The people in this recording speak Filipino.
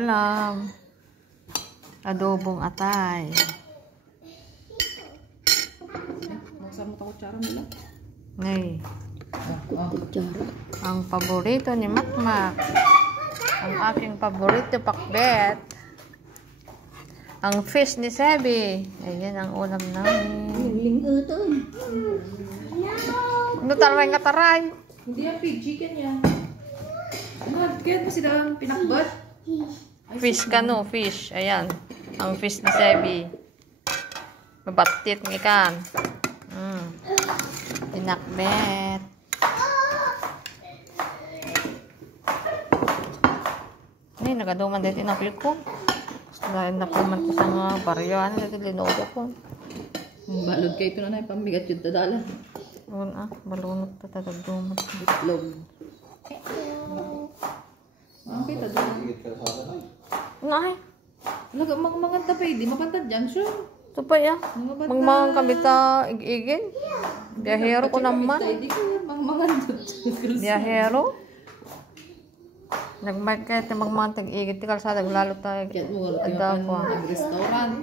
Alam. Adobong atay. Magsama mo kutsara nila. Ngay. Kutsara. Ang paborito ni Makmak. Ang aking paborito pakbet. Ang fish ni Sebi. Ayan ang ulam namin. Ito. Ano taray nga taray? Hindi yan pig chicken yan. Ano, kaya mo sila pinakbat? Fish ka no, fish. Ayan. Ang fish ni Sebi. Mabatit ng ikan. Pinakbet. Ay, nagaduman din tinapil ko. Dahil napuman ko sa mga baryo. Ano dito linodo ko. Balod kayo ito na na pambigat yun tadala. Balunot ta tatagduman. Itlog. Ang kita doon. Ay, Laga mga tapay, di mapantad dyan, sure. ito pa ya. Mga kabita igigin. Biyahero ko naman. Hindi ko yan, mga Biyahero. Nagmark kayo ito mga tag-igit. Tikal sa lalo tayo. Kaya mo, Adapa. nag-restaurant.